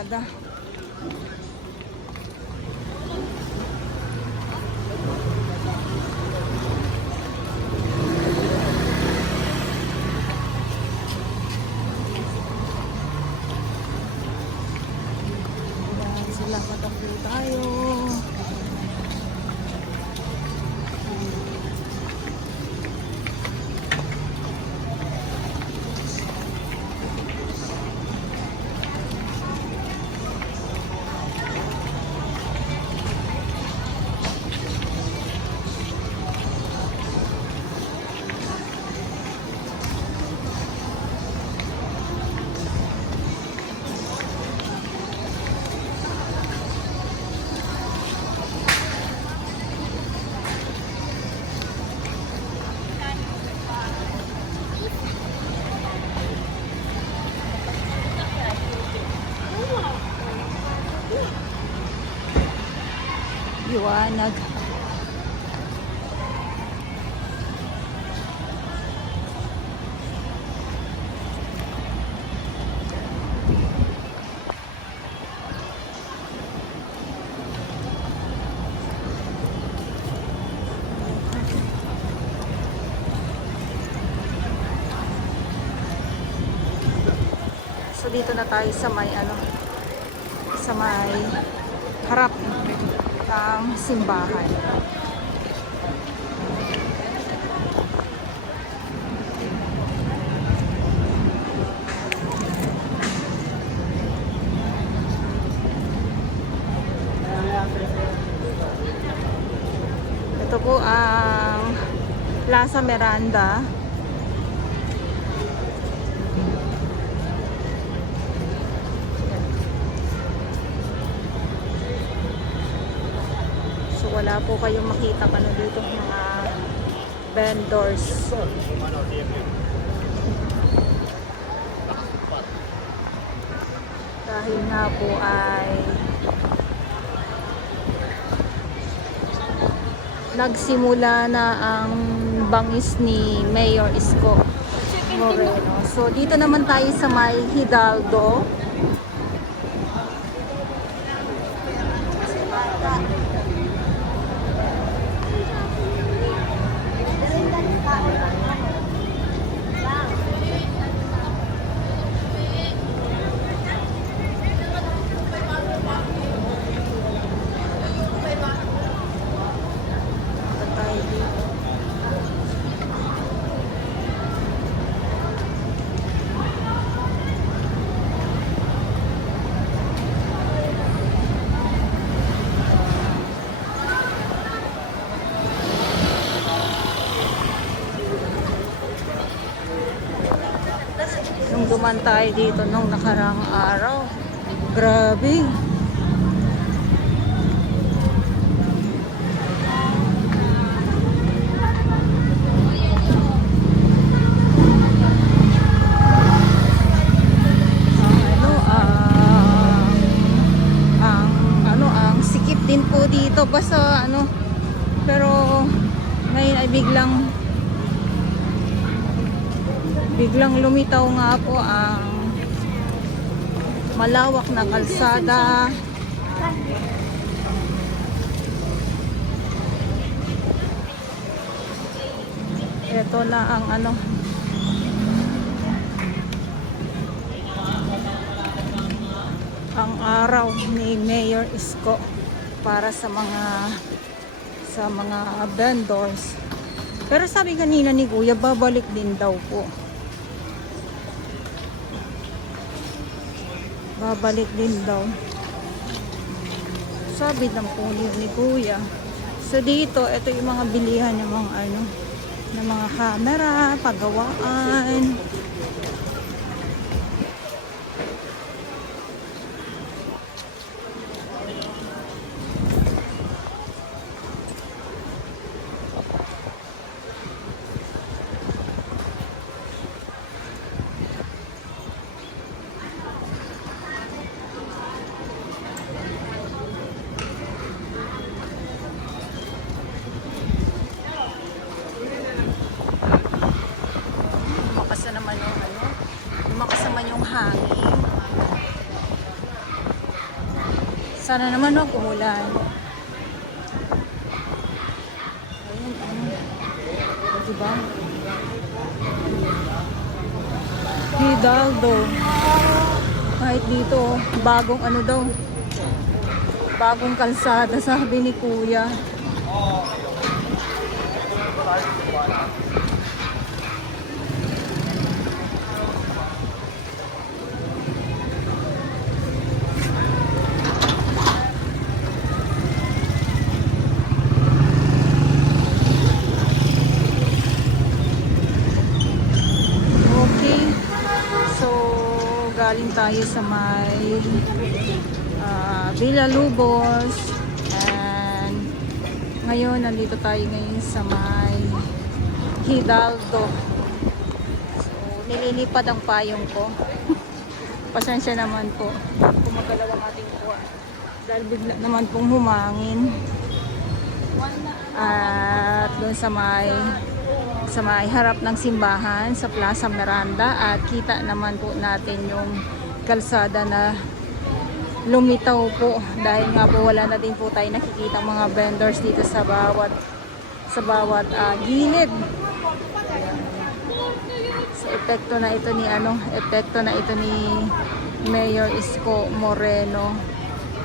kalsada. Ayan, salamat po tayo. Liwanag. So dito na tayo sa may sa may harap ng simbahan. Ito po ang Plaza Miranda. Wala po kayong makita dito mga vendors. Dahil nga po ay nagsimula na ang bangis ni Mayor Isko Moreno. So dito naman tayo sa may Hidalgo. Duman tayo dito nung nakarang araw. Grabe. Ang sikip din po dito basta pero ngayon ay biglang lumitaw nga po ang malawak na kalsada. Ito na ang ang araw ni Mayor Isko para sa mga vendors. Pero sabi kanina ni Kuya, babalik din daw po. Babalik din daw. Sabi lang po ni Kuya. So dito, ito yung mga bilihan ng mga ng mga camera, paggawaan. naman Sana naman wag umulan. Ayun, ano. Diba? Hidalgo. Kahit dito, bagong ano daw. Bagong kalsada, sabi ni Kuya. Okay. So, galing tayo sa may Villalobos. And ngayon, nandito tayo ngayon sa may Hidalgo. So, nililipad ang payong ko. Pasensya naman po. Kumagalaw ang ating kuha. Dahil bigla naman pong humangin. At doon sa may harap ng simbahan sa Plaza Miranda, at kita naman po natin yung kalsada na lumitaw po dahil nga po wala na din po tayo nakikita mga vendors dito sa bawat gilid. So epekto na ito ni Mayor Isko Moreno.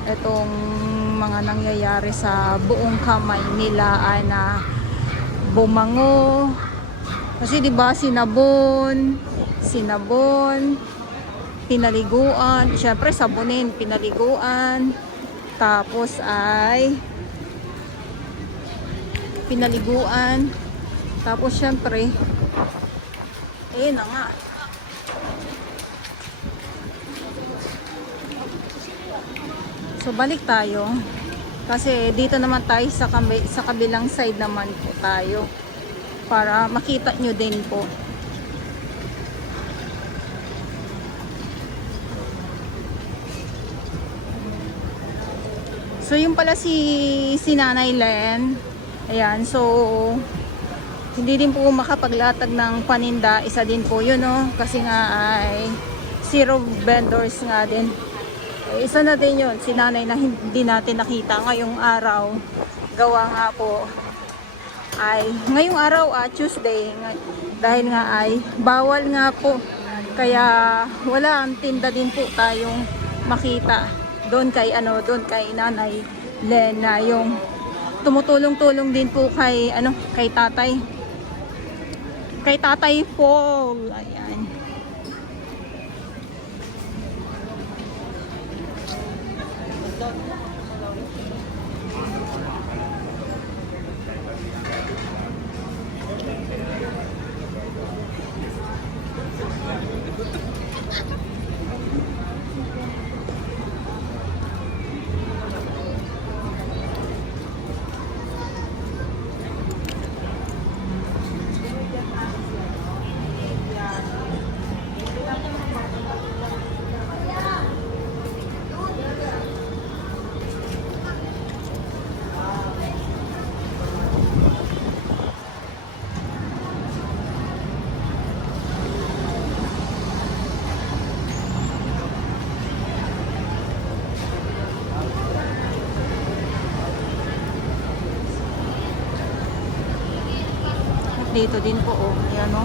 Itong mga nangyayari sa buong kamay nila ay na bumango. Kasi 'di ba sinabon, pinaliguan, syempre sabunin, pinaliguan, tapos ay pinaliguan, tapos syempre na nga. So balik tayo kasi dito naman tayo sa kabilang side naman po tayo para makita nyo din po. So yung pala si Nanay Len, ayan, so hindi din po makapaglatag ng paninda, isa din po yun, no? Kasi nga ay zero vendors nga din. Isa na din yun, si Nanay na hindi natin nakita ngayong araw. Gawa nga po ay ngayong araw Tuesday, dahil nga ay bawal nga po, kaya wala ang tinda din po tayong makita doon kay Nanay Lena, yung tumutulong-tulong din po kay Tatay Paul. Ayan. Dito din po, yan, no?